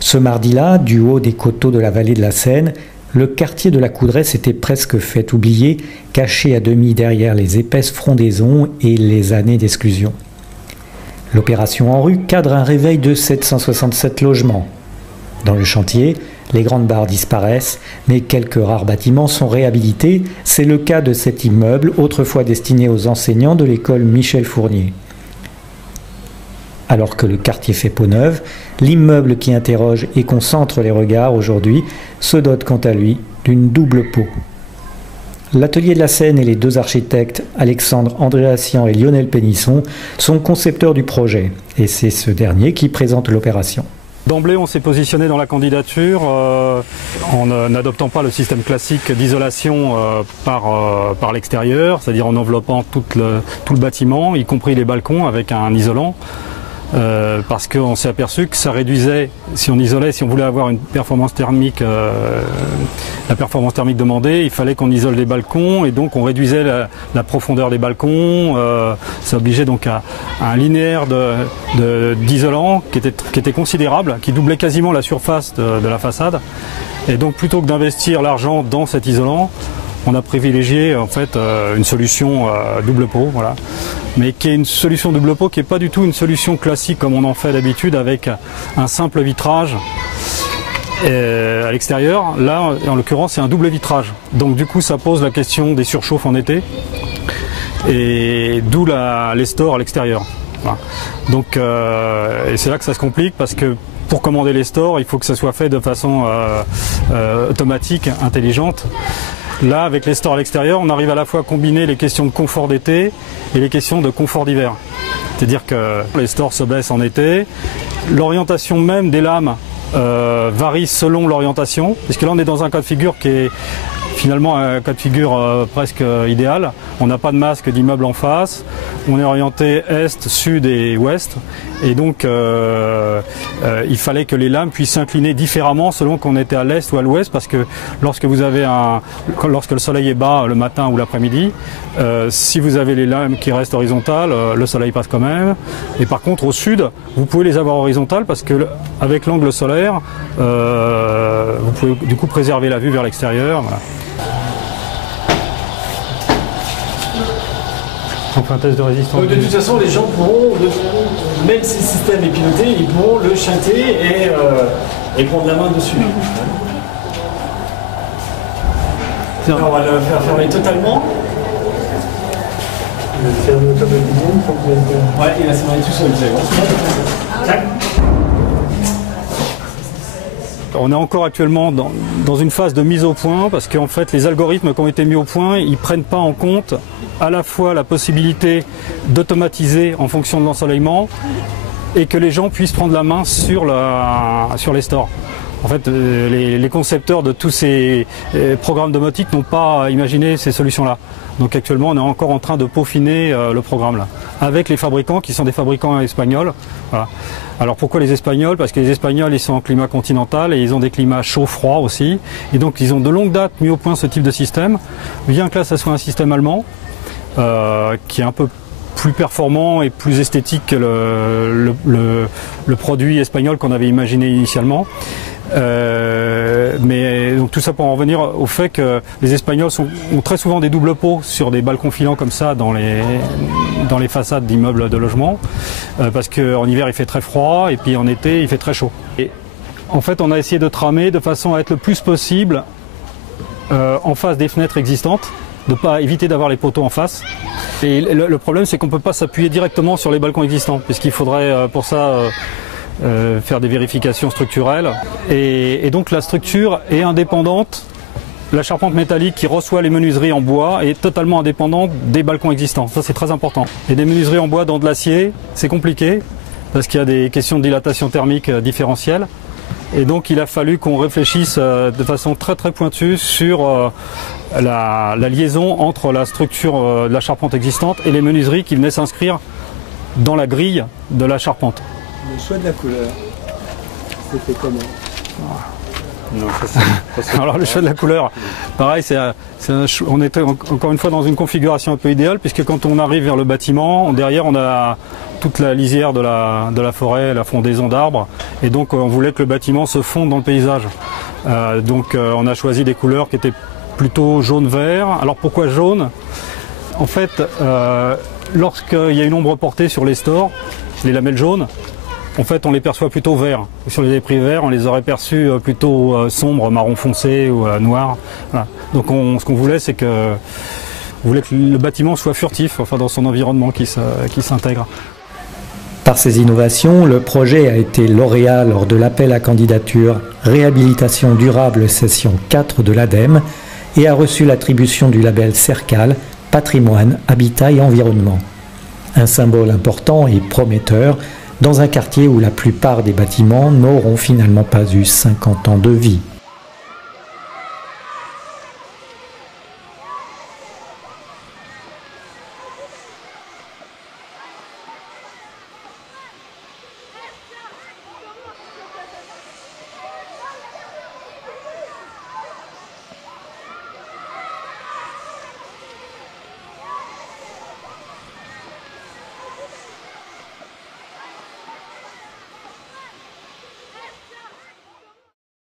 Ce mardi-là, du haut des coteaux de la vallée de la Seine, le quartier de la Coudray s'était presque fait oublier, caché à demi derrière les épaisses frondaisons et les années d'exclusion. L'opération En Rue cadre un réveil de 767 logements. Dans le chantier, les grandes barres disparaissent, mais quelques rares bâtiments sont réhabilités. C'est le cas de cet immeuble, autrefois destiné aux enseignants de l'école Michel Fournier. Alors que le quartier fait peau neuve, l'immeuble qui interroge et concentre les regards aujourd'hui se dote quant à lui d'une double peau. L'atelier de la Seine et les deux architectes, Alexandre Andréassian et Lionel Pénisson, sont concepteurs du projet, et c'est ce dernier qui présente l'opération. D'emblée, on s'est positionné dans la candidature en n'adoptant pas le système classique d'isolation par l'extérieur, c'est-à-dire en enveloppant tout le bâtiment, y compris les balcons, avec un isolant. Parce qu'on s'est aperçu que ça réduisait, si on isolait, si on voulait avoir une performance thermique, la performance thermique demandée, il fallait qu'on isole les balcons et donc on réduisait la profondeur des balcons. Ça obligeait donc à un linéaire d'isolant qui était considérable, qui doublait quasiment la surface de la façade. Et donc plutôt que d'investir l'argent dans cet isolant, on a privilégié en fait une solution double peau, voilà. Mais qui est une solution double peau qui n'est pas du tout une solution classique comme on en fait d'habitude avec un simple vitrage à l'extérieur. Là, en l'occurrence, c'est un double vitrage. Donc du coup, ça pose la question des surchauffes en été et d'où les stores à l'extérieur. Voilà. Donc, et c'est là que ça se complique parce que pour commander les stores, il faut que ça soit fait de façon automatique, intelligente. Là, avec les stores à l'extérieur, on arrive à la fois à combiner les questions de confort d'été et les questions de confort d'hiver. C'est-à-dire que les stores se baissent en été, l'orientation même des lames varie selon l'orientation, puisque là on est dans un cas de figure qui est finalement un cas de figure presque idéal. On n'a pas de masque d'immeuble en face, on est orienté est, sud et ouest, et donc il fallait que les lames puissent s'incliner différemment selon qu'on était à l'est ou à l'ouest, parce que lorsque le soleil est bas le matin ou l'après-midi, si vous avez les lames qui restent horizontales, le soleil passe quand même. Et par contre au sud, vous pouvez les avoir horizontales parce que avec l'angle solaire, vous pouvez du coup préserver la vue vers l'extérieur. Voilà. On fait un test de résistance. Donc de toute façon, les gens pourront, même si le système est piloté, ils pourront le chanter et prendre la main dessus. On va le faire fermer totalement. Ouais, il va se fermer tout seul, vous savez. On est encore actuellement dans une phase de mise au point parce qu'en fait les algorithmes qui ont été mis au point, ils ne prennent pas en compte à la fois la possibilité d'automatiser en fonction de l'ensoleillement et que les gens puissent prendre la main sur les stores. En fait, les concepteurs de tous ces programmes domotiques n'ont pas imaginé ces solutions-là. Donc actuellement, on est encore en train de peaufiner le programme là, avec les fabricants qui sont des fabricants espagnols. Voilà. Alors pourquoi les Espagnols? Parce que les Espagnols, ils sont en climat continental et ils ont des climats chauds-froids aussi. Et donc ils ont de longue date mis au point ce type de système. Bien que là, ça soit un système allemand qui est un peu plus performant et plus esthétique que le produit espagnol qu'on avait imaginé initialement. Mais donc tout ça pour en revenir au fait que les Espagnols ont très souvent des doubles pots sur des balcons filants comme ça dans les façades d'immeubles de logement, parce qu'en hiver il fait très froid et puis en été il fait très chaud. Et en fait on a essayé de tramer de façon à être le plus possible en face des fenêtres existantes, de ne pas éviter d'avoir les poteaux en face. Et le problème c'est qu'on ne peut pas s'appuyer directement sur les balcons existants, puisqu'il faudrait pour ça faire des vérifications structurelles. Et donc la structure est indépendante. La charpente métallique qui reçoit les menuiseries en bois est totalement indépendante des balcons existants. Ça c'est très important. Et des menuiseries en bois dans de l'acier, c'est compliqué parce qu'il y a des questions de dilatation thermique différentielle. Et donc il a fallu qu'on réfléchisse de façon très très pointue sur la liaison entre la structure de la charpente existante et les menuiseries qui venaient s'inscrire dans la grille de la charpente. Le choix de la couleur, c'était comment? Non, alors le choix de la couleur, pareil, on était encore une fois dans une configuration un peu idéale, puisque quand on arrive vers le bâtiment, derrière on a toute la lisière de la forêt, la frondaison d'arbres, et donc on voulait que le bâtiment se fonde dans le paysage. Donc on a choisi des couleurs qui étaient plutôt jaune-vert. Alors pourquoi jaune? En fait, lorsqu'il y a une ombre portée sur les stores, les lamelles jaunes, en fait on les perçoit plutôt verts. Sur les débris verts, on les aurait perçus plutôt sombres, marron foncé ou noir. Voilà. Donc ce qu'on voulait, c'est que le bâtiment soit furtif, enfin dans son environnement qui s'intègre. Par ces innovations, le projet a été lauréat lors de l'appel à candidature Réhabilitation durable session 4 de l'ADEME et a reçu l'attribution du label Cercal, Patrimoine, Habitat et Environnement. Un symbole important et prometteur dans un quartier où la plupart des bâtiments n'auront finalement pas eu 50 ans de vie.